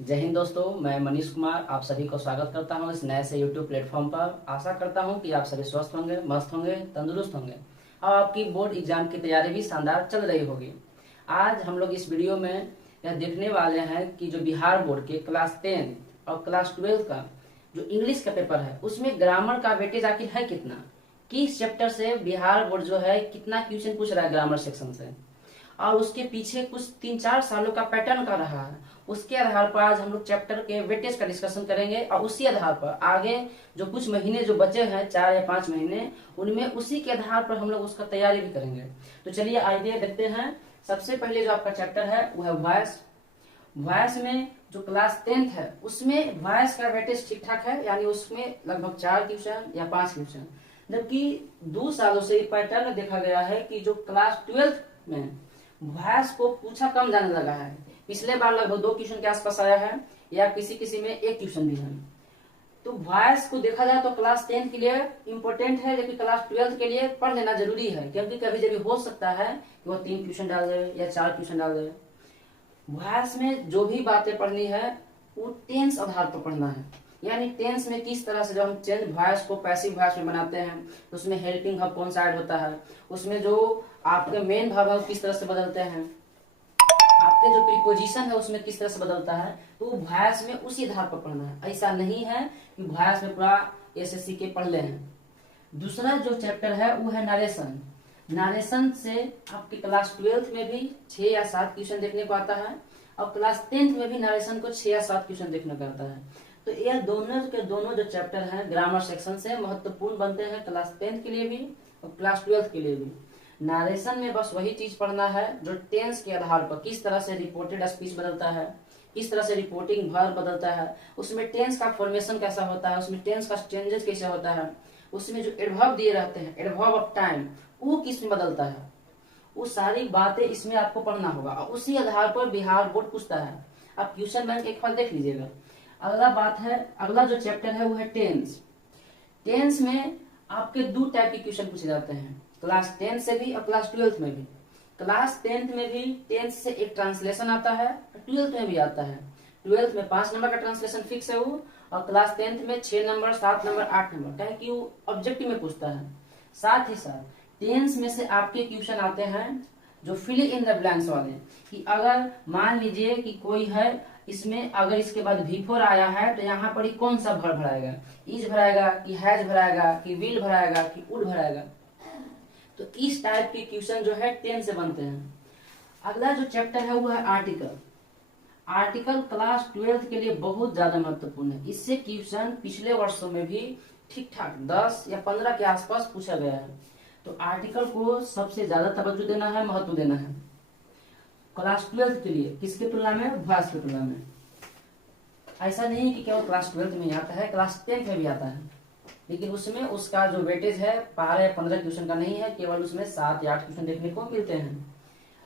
जय हिंद दोस्तों, मैं मनीष कुमार आप सभी को स्वागत करता हूं इस नए से यूट्यूब प्लेटफॉर्म पर। आशा करता हूं कि आप सभी स्वस्थ होंगे, मस्त होंगे, तंदुरुस्त होंगे और आपकी बोर्ड एग्जाम की तैयारी भी शानदार चल रही होगी। आज हम लोग इस वीडियो में यह देखने वाले हैं कि जो बिहार बोर्ड के क्लास 10 और क्लास 12 का जो इंग्लिश का पेपर है उसमें ग्रामर का वेटेज आखिर है कितना, किस चैप्टर से बिहार बोर्ड जो है कितना क्वेश्चन पूछ रहा है ग्रामर सेक्शन से, और उसके पीछे कुछ 3-4 सालों का पैटर्न का रहा है। उसके आधार पर आज हम लोग चैप्टर के वेटेज का डिस्कशन करेंगे और उसी आधार पर आगे जो कुछ महीने जो बचे हैं 4 या 5 महीने, उनमें उसी के आधार पर हम लोग उसका तैयारी भी करेंगे। तो चलिए आइडिया देखते हैं। सबसे पहले जो आपका चैप्टर है वो है वॉइस। वॉइस में जो क्लास 10 है उसमें वॉइस का वेटेज ठीक ठाक है, यानी उसमें लगभग 4 क्वेश्चन या 5 क्वेश्चन, जबकि 2 सालों से पैटर्न देखा गया है कि जो क्लास 12 में वॉइस को पूछा कम जाने लगा है। पिछले बार लगभग 2 क्वेश्चन के आसपास आया है या किसी किसी में 1 क्वेश्चन भी है। तो वॉइस को देखा जाए तो क्लास 10 के लिए इम्पोर्टेंट है, लेकिन क्लास 12 के लिए पढ़ लेना जरूरी है, क्योंकि कभी जब हो सकता है कि वो 3 क्वेश्चन डाल दे या 4 क्वेश्चन डाल दे। वॉइस में जो भी बातें पढ़नी है वो टेंस आधार पर पढ़ना है, यानी टेंस में किस तरह से जब हम चेंज वॉइस को पैसिव वॉइस में बनाते हैं तो उसमें हेल्पिंग हब कौन सा ऐड होता है, उसमें जो आपके मेन वर्ब है वो किस तरह से बदलते हैं, आपके जो प्रीपोजिशन है उसमें किस तरह से बदलता है, तो वॉइस में उसी आधार पर पढ़ना है। ऐसा नहीं है कि वॉइस में पूरा एसएससी के पढ़ ले हैं। दूसरा जो चैप्टर है वो है नरेशन। नरेशन से आपके क्लास 12 में भी 6 या 7 क्वेश्चन देखने को आता है और क्लास 10 में भी नरेशन को 6 या 7 क्वेश्चन देखने को आता है। तो ये दोनों के दोनों जो चैप्टर हैं ग्रामर सेक्शन से महत्वपूर्ण बनते हैं क्लास 10 के लिए भी और क्लास 12 के लिए भी। नरेशन में बस वही चीज पढ़ना है जो टेंस के आधार पर किस तरह से रिपोर्टेड स्पीच बदलता है, किस तरह से रिपोर्टिंग वर्ब बदलता है, उसमें टेंस का फॉर्मेशन कैसा होता है, उसमें टेंस का चेंजेस कैसे होता है, उसमें जो एडवर्ब दिए रहते हैं एडवर्ब ऑफ टाइम वो किस में बदलता है, वो सारी बातें इसमें आपको पढ़ना होगा और उसी आधार पर बिहार बोर्ड पूछता है। आप क्वेश्चन बैंक एक बार देख लीजिएगा। अगला बात है, अगला जो चैप्टर है वो है टेंस। टेंस में आपके 2 टाइप के क्वेश्चन पूछे जाते हैं, क्लास 10 से भी और क्लास 12 में भी। क्लास 10 में भी टेंस से एक ट्रांसलेशन आता है, 12 में भी आता है। 12 में 5 नंबर का ट्रांसलेशन फिक्स है वो, और क्लास 10 में 6 नंबर, 7 नंबर, 8 नंबर, क्या है कि वो ऑब्जेक्टिव में पूछता है। साथ ही साथ टेंस में से आपके क्वेश्चन आते हैं जो फिल इन द ब्लैंक्स वाले, कि अगर मान लीजिए कि कोई है, इसमें अगर इसके बाद V4 आया है तो यहाँ पर ही कौन सा वर्ब भराएगा, इज भराएगा कि हैज भराएगा कि विल भराएगा कि वुड भराएगा। तो इस टाइप के क्वेश्चन जो है 10 से बनते हैं। अगला जो चैप्टर है वो है आर्टिकल। आर्टिकल क्लास 12 के लिए बहुत ज्यादा महत्वपूर्ण है। इससे क्वेश्चन पिछले वर्षों में भी ठीक ठाक 10 या 15 के आसपास पूछा गया है। तो आर्टिकल को सबसे ज्यादा तवज्जो देना है, महत्व देना है क्लास 12 के लिए। किसके तुलना में? वॉइस की तुलना में। ऐसा नहीं कि केवल क्लास 12 में ही आता है, क्लास 10 में भी आता है, लेकिन उसमें उसका जो वेटेज है 12 या 15 क्वेश्चन का नहीं है, केवल उसमें 7 या 8 क्वेश्चन देखने को मिलते हैं।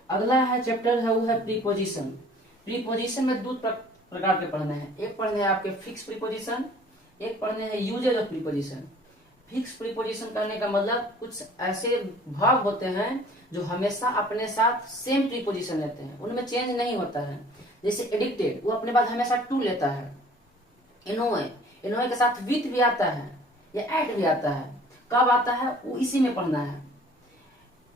अगला है चैप्टर है वो है प्रीपोजिशन। प्रीपोजिशन में 2 प्रकार के पढ़ने हैं। एक पढ़ने हैं आपके फिक्स प्रीपोजिशन, एक पढ़ने हैं usages of preposition. Fix preposition करने का मतलब कुछ ऐसे वर्ब होते हैं जो हमेशा अपने साथ सेम प्रीपोजिशन लेते हैं, उनमें चेंज नहीं होता है। जैसे एडिक्टेड, वो अपने बाद हमेशा टू लेता है। एनोए, एनोए के साथ विथ भी आता है या एट भी आता है। कब आता है वो इसी में पढ़ना है।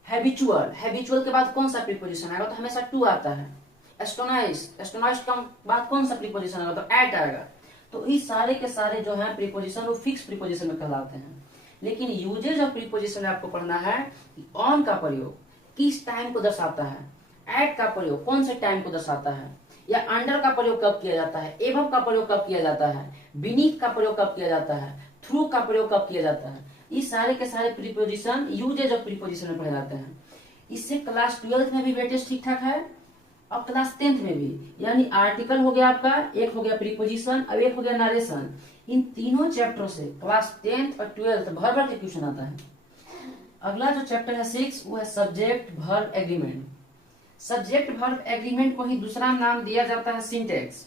हैबिचुअल, हैबिचुअल के बाद कौन सा प्रीपोजिशन आएगा तो हमेशा टू आता है। एस्टोनाइज, एस्टोनाइज का बाद कौन सा प्रीपोजिशन आएगा तो एट आएगा। तो इस सारे के सारे जो है प्रीपोजिशन वो फिक्स प्रीपोजिशन में कहलाते हैं। लेकिन यूजेज ऑफ प्रीपोजिशन में आपको पढ़ना है कि ऑन का प्रयोग किस टाइम को दर्शाता है, एट का प्रयोग कौन से टाइम को दर्शाता है, या अंडर का प्रयोग कब किया जाता है, एबव का प्रयोग कब किया जाता है, बीनीथ का प्रयोग कब किया जाता है, थ्रू का प्रयोग कब किया जाता है। इस सारे के सारे प्रीपोजिशन यूजेज ऑफ प्रीपोजिशन में पढ़े जाते हैं। इससे क्लास 12 में भी वेटेज ठीक ठाक है और क्लास 10 में भी। यानी आर्टिकल हो गया आपका, एक हो गया प्रीपोजिशन और एक हो गया नरेशन। इन तीनों चैप्टरों से क्लास 10 और 12 भर भर के क्वेश्चन आता है। अगला जो चैप्टर है 6 वो है subject verb agreement. Subject verb agreement को ही दूसरा नाम दिया जाता है सिंटेक्स।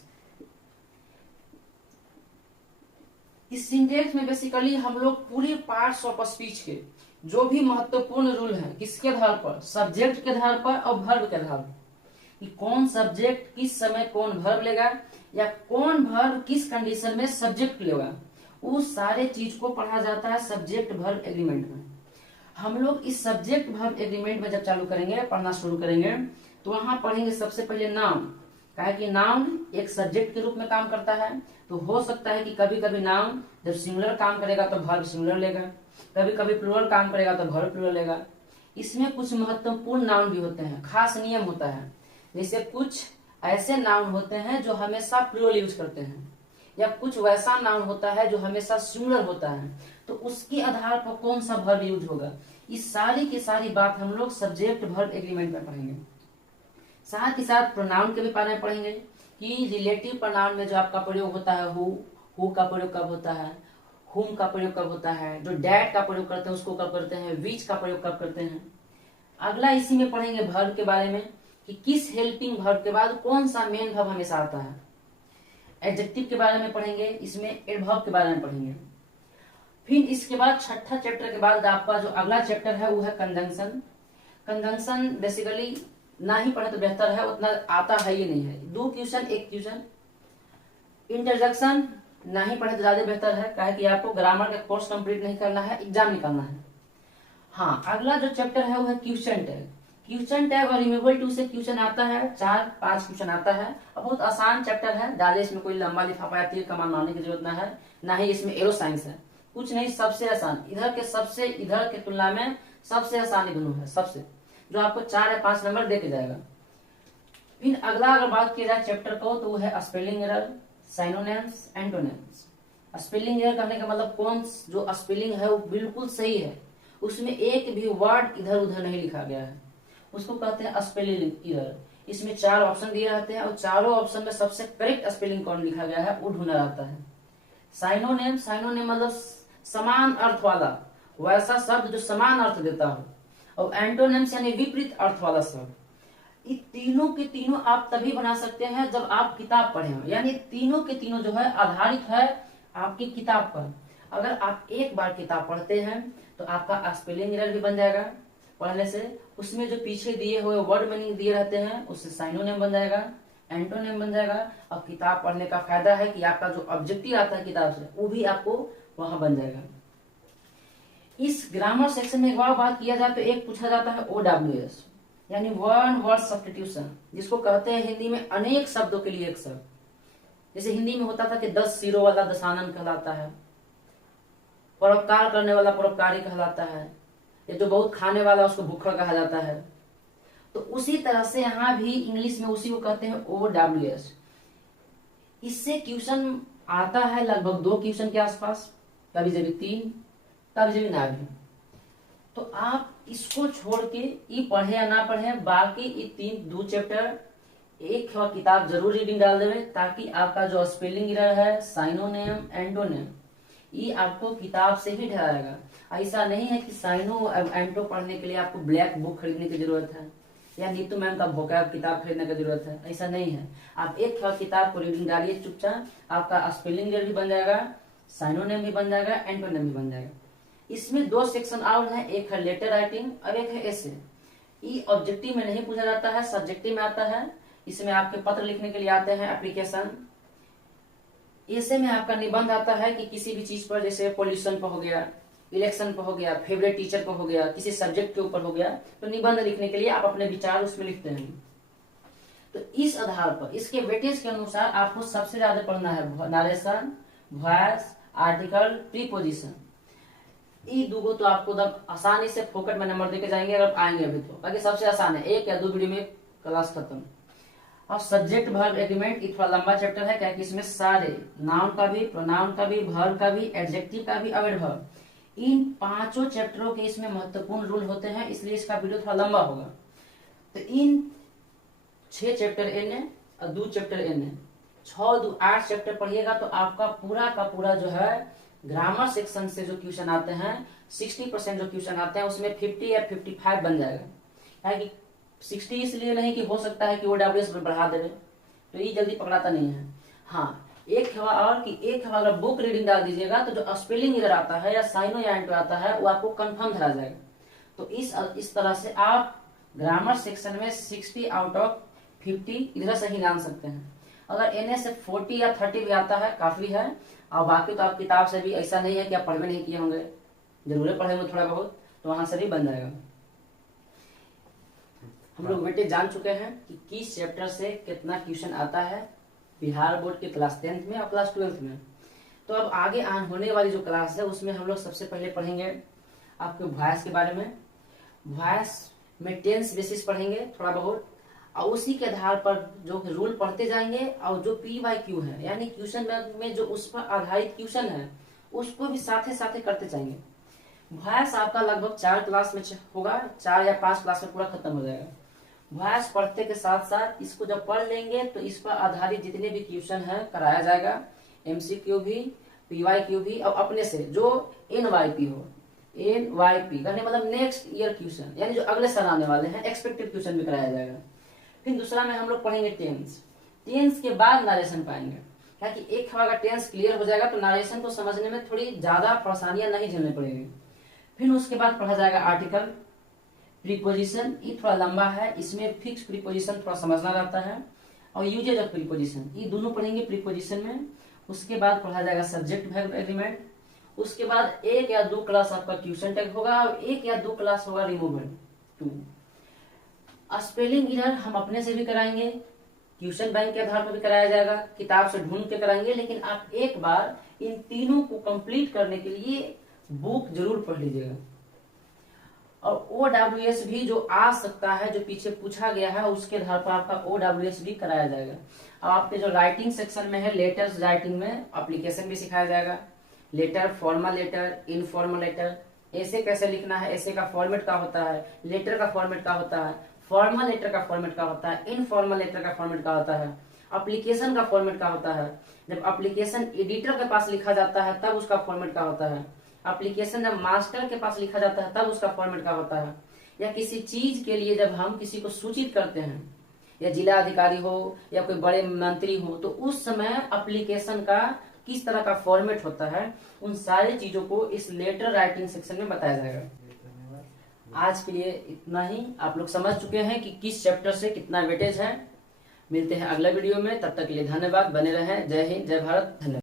इस सिंटेक्स में बेसिकली हम लोग पूरे पार्ट्स ऑफ स्पीच के जो भी महत्वपूर्ण रूल है किसके आधार पर, सब्जेक्ट के आधार पर और वर्ब के आधार पर, कि कौन सब्जेक्ट किस समय कौन वर्ब लेगा या कौन वर्ब किस कंडीशन में सब्जेक्ट लेगा, उस सारे चीज को पढ़ा जाता है सब्जेक्ट वर्ब एग्रीमेंट में। हम लोग इस सब्जेक्ट वर्ब एग्रीमेंट में जब चालू करेंगे, पढ़ना शुरू करेंगे, तो वहां पढ़ेंगे सबसे पहले नाउन। कहा कि नाउन एक सब्जेक्ट के रूप में काम करता है, तो हो सकता है कि कभी कभी नाउन जब सिंगुलर काम करेगा तो वर्ब सिंगुलर लेगा, कभी कभी प्लूरल काम करेगा तो वर्ब प्लूरल लेगा। इसमें कुछ महत्वपूर्ण नाउन भी होते हैं, खास नियम होता है। जैसे कुछ ऐसे नाउन होते हैं जो हमेशा प्लूरल यूज करते हैं, या कुछ वैसा नाउन होता है जो हमेशा सिंगुलर होता है, तो उसके आधार पर कौन सा वर्ब यूज होगा। इस सारी की सारी बात हम लोग सब्जेक्ट वर्ब एग्रीमेंट में पढ़ेंगे। साथ ही साथ प्रोनाउन के भी बारे में पढ़ेंगे कि रिलेटिव प्रोनाउन में जो आपका प्रयोग होता है, हु का प्रयोग कब होता है, हुम का प्रयोग कब होता है, जो डैट का प्रयोग करते हैं उसको कब करते हैं, विच का प्रयोग कब करते हैं। अगला इसी में पढ़ेंगे वर्ब के बारे में कि किस हेल्पिंग वर्ब के बाद कौन सा मेन वर्ब हमेशा आता है। एडजेक्टिव के बारे में पढ़ेंगे, इसमें एडवर्ब के बारे में पढ़ेंगे। फिर इसके बाद छठा चैप्टर के बाद आपका जो अगला चैप्टर है वो है कंजंक्शन। कंजंक्शन बेसिकली ना ही पढ़े तो बेहतर है, उतना आता है ही नहीं है, 2 क्वेश्चन 1 क्वेश्चन। इंटरजेक्शन ना ही पढ़े तो ज्यादा बेहतर है, कहे कि आपको ग्रामर का कोर्स कंप्लीट नहीं करना है, एग्जाम निकालना है। हाँ, अगला जो चैप्टर है वो है क्वेश्चन टैग। क्वेश्चन टैग और रिमूवल टू से क्वेश्चन आता है, 4-5 क्वेश्चन आता है और बहुत आसान चैप्टर है, ज्यादा इसमें कोई लंबा लिफाफा या तीर कमान मारने की जरूरत ना है, ना ही इसमें एरो साइंस है, कुछ नहीं, सबसे आसान। इधर के तुलना में सबसे आसान दोनों है, सबसे, जो आपको 4 या 5 नंबर दे के जाएगा। फिर अगला अगर बात किया जाए चैप्टर को तो वो है spelling error, synonyms, antonyms. Spelling error करने का मतलब कौन जो स्पेलिंग है वो बिल्कुल सही है, उसमें एक भी वर्ड इधर उधर नहीं लिखा गया है, उसको कहते हैं स्पेलिंग एरर। इसमें 4 ऑप्शन दिए रहते हैं और चारों ऑप्शन में सबसे करेक्ट स्पेलिंग कौन लिखा गया है वो ढूंढना रहता है। साइनोनिम मतलब समान अर्थ वाला, वैसा शब्द जो समान अर्थ देता हो, और एंटोनिम्स यानी विपरीत अर्थ वाला शब्द। ये तीनों के तीनों आप तभी बना सकते हैं जब आप किताब पढ़े हो, यानी तीनों के तीनों जो है आधारित है आपकी किताब पर। अगर आप एक बार किताब पढ़ते हैं तो आपका स्पेलिंग एरर भी बन जाएगा पढ़ने से, उसमें जो पीछे दिए हुए वर्ड मीनिंग दिए रहते हैं उससे साइनोनिम बन जाएगा, एंटोनिम बन जाएगा। और किताब पढ़ने का फायदा है कि आपका जो ऑब्जेक्टिव आता है किताब से वो भी आपको वहां बन जाएगा। इस ग्रामर सेक्शन में एक और बात किया जाए तो एक पूछा जाता है OWS, यानी वन वर्ड सब्स्टिट्यूशन, जिसको कहते हैं हिंदी में अनेक शब्दों के लिए एक शब्द। जैसे हिंदी में होता था कि 10 सिरों वाला दशानन कहलाता है, परोपकार करने वाला परोपकारी कहलाता है, या जो बहुत खाने वाला उसको भूखड़ कहा जाता है। तो उसी तरह से यहाँ भी इंग्लिश में उसी को कहते हैं OWS। इससे क्वेश्चन आता है लगभग 2 क्वेश्चन के आसपास, कभी कभी 3, कभी कभी ना भी। तो आप इसको छोड़ के ये पढ़े या ना पढ़े, बाकी ये 2 चैप्टर एक किताब जरूर रीडिंग डाल देवे, ताकि आपका जो स्पेलिंग एरर है, साइनोनिम, एंटोनिम, ये आपको किताब से ही ढलाएगा। ऐसा नहीं है कि साइनो एंटो पढ़ने के लिए आपको ब्लैक बुक खरीदने की जरूरत है या नीतू मैम का वोकैब किताब खरीदने की जरूरत है, ऐसा नहीं है। आप एक किताब को रीडिंग डालिए चुपचाप, आपका स्पेलिंग एरर भी बन जाएगा, साइनोनिम भी बन जाएगा, एंटोनिम भी बन जाएगा। इसमें 2 सेक्शन और हैं, एक है लेटर राइटिंग और एक है एसे। ये ऑब्जेक्टिव में नहीं पूछा जाता है, सब्जेक्टिव में आता है। इसमें आपके पत्र लिखने के लिए आते हैं एप्लीकेशन। एसे में आपका निबंध आता है कि किसी भी चीज पर, जैसे पोल्यूशन पर हो गया, इलेक्शन पर हो गया, फेवरेट टीचर पर हो गया, किसी सब्जेक्ट के ऊपर हो गया, तो निबंध लिखने के लिए आप अपने विचार उसमें लिखते हैं। तो इस आधार पर, इसके वेटेज के अनुसार आपको सबसे ज्यादा पढ़ना है नरेशन, वॉइस, आर्टिकल, प्रीपोजिशन। ये 2 तो आपको आसानी से फोकट में नंबर देके जाएंगे अगर आएंगे अभी तो, बाकी सबसे आसान है, 1 या 2 वीडियो में क्लास खत्म। और सब्जेक्ट वर्ब एग्रीमेंट थोड़ा लंबा चैप्टर है, क्या कि इसमें सारे नाउन का भी, प्रोनाउन का भी, वर्ब का भी, एडजेक्टिव का भी, एडवर्ब, इन 5 चैप्टरों के इसमें महत्वपूर्ण रूल होते हैं, इसलिए इसका वीडियो थोड़ा लंबा होगा। तो इन 6 चैप्टर एन और 2 चैप्टर एन, 6 2 8 चैप्टर पढ़िएगा तो आपका पूरा का पूरा जो है ग्रामर सेक्शन से जो क्वेश्चन आते हैं, 60% जो क्वेश्चन आते हैं उसमें 50 या 55 बन जाएगा। कि 60 इसलिए नहीं कि हो सकता है कि OWS में बढ़ा देवे, तो ये जल्दी पकड़ाता नहीं है। हाँ, एक और कि एक अगर बुक रीडिंग डाल दीजिएगा तो जो स्पेलिंग एरर आता है या साइनो या एंटो आता है वो आपको कंफर्म धरा जाएगा। तो इस तरह से आप ग्रामर सेक्शन में 60 आउट ऑफ 50 इधर से ही जान सकते हैं। अगर NA से 40 या 30 भी आता है काफी है। और बाकी तो आप किताब से भी ऐसा नहीं है कि आप पढ़ भी नहीं किए होंगे, जरूर पढ़े होंगे थोड़ा बहुत, तो वहां से भी बन जाएगा। हम लोग बेटे जान चुके हैं कि किस चैप्टर से कितना क्वेश्चन आता है बिहार बोर्ड के क्लास 10th में और क्लास 12th में। तो अब आगे होने वाली जो क्लास है उसमें हम लोग सबसे पहले पढ़ेंगे आपके वॉइस के बारे में। वॉइस में टेंस बेसिस पढ़ेंगे थोड़ा बहुत, और उसी के आधार पर जो रूल पढ़ते जाएंगे, और जो PYQ है यानी क्वेश्चन बैंक में जो उस पर आधारित क्वेश्चन है उसको भी साथे साथे करते जाएंगे। वॉइस आपका लगभग 4 क्लास में होगा, 4 या 5 क्लास में पूरा खत्म हो जाएगा। वॉइस पढ़ते के साथ साथ इसको जब पढ़ लेंगे तो इस पर आधारित जितने भी क्वेश्चन है कराया जाएगा, MCQ भी, PYQ भी, और अपने से जो NYP हो, NYP कहने मतलब नेक्स्ट ईयर क्वेश्चन, यानी जो अगले साल आने वाले हैं एक्सपेक्टेड क्वेश्चन भी कराया जाएगा। फिर दूसरा में हम लोग पढ़ेंगे टेंस। टेंस के बाद नारेशन पाएंगे, ताकि एक हवा का टेंस क्लियर हो जाएगा तो नारेशन को समझने में थोड़ी ज्यादा परेशानियां नहीं झेलनी पड़ेगी। फिर उसके बाद पढ़ा जाएगा आर्टिकल, प्रीपोजिशन, ये थोड़ा लंबा है, इसमें फिक्स प्रीपोजिशन थोड़ा समझना रहता है, और यूजेज ऑफ प्रीपोजिशन, ये दोनों पढ़ेंगे प्रीपोजिशन में। उसके बाद पढ़ा जाएगा सब्जेक्ट वर्ब एग्रीमेंट। उसके बाद 1 या 2 क्लास आपका ट्यूशन टैग होगा, और 1 या 2 क्लास होगा रिमूवल 2। स्पेलिंग एरर हम अपने से भी कराएंगे, ट्यूशन बैंक के आधार पर भी कराया जाएगा, किताब से ढूंढ के कराएंगे, लेकिन आप एक बार इन तीनों को कंप्लीट करने के लिए बुक जरूर पढ़ लीजिएगा। और OWS भी जो आ सकता है, जो पीछे पूछा गया है उसके आधार पर आपका OWS भी कराया जाएगा। अब आपके जो राइटिंग सेक्शन में है, लेटर्स राइटिंग में एप्लीकेशन भी सिखाया जाएगा, letter, formal letter, informal letter, ऐसे कैसे लिखना है, ऐसे का फॉर्मेट का होता है, लेटर का फॉर्मेट का होता है, फॉर्मल लेटर का फॉर्मेट का होता है, इनफॉर्मल लेटर का फॉर्मेट का होता है, एप्लीकेशन का फॉर्मेट का होता है। जब एप्लीकेशन एडिटर के पास लिखा जाता है तब उसका फॉर्मेट का होता है, एप्लीकेशन जब मास्टर के पास लिखा जाता है तब उसका फॉर्मेट का होता है। या किसी चीज के लिए जब हम किसी को सूचित करते हैं, या जिला अधिकारी हो या कोई बड़े मंत्री हो, तो उस समय एप्लीकेशन का किस तरह का फॉर्मेट होता है, उन सारी चीजों को इस लेटर राइटिंग सेक्शन में बताया जाएगा। आज के लिए इतना ही। आप लोग समझ चुके हैं कि किस चैप्टर से कितना वेटेज है। मिलते हैं अगला वीडियो में, तब तक के लिए धन्यवाद, बने रहें। जय हिंद, जय भारत, धन्यवाद।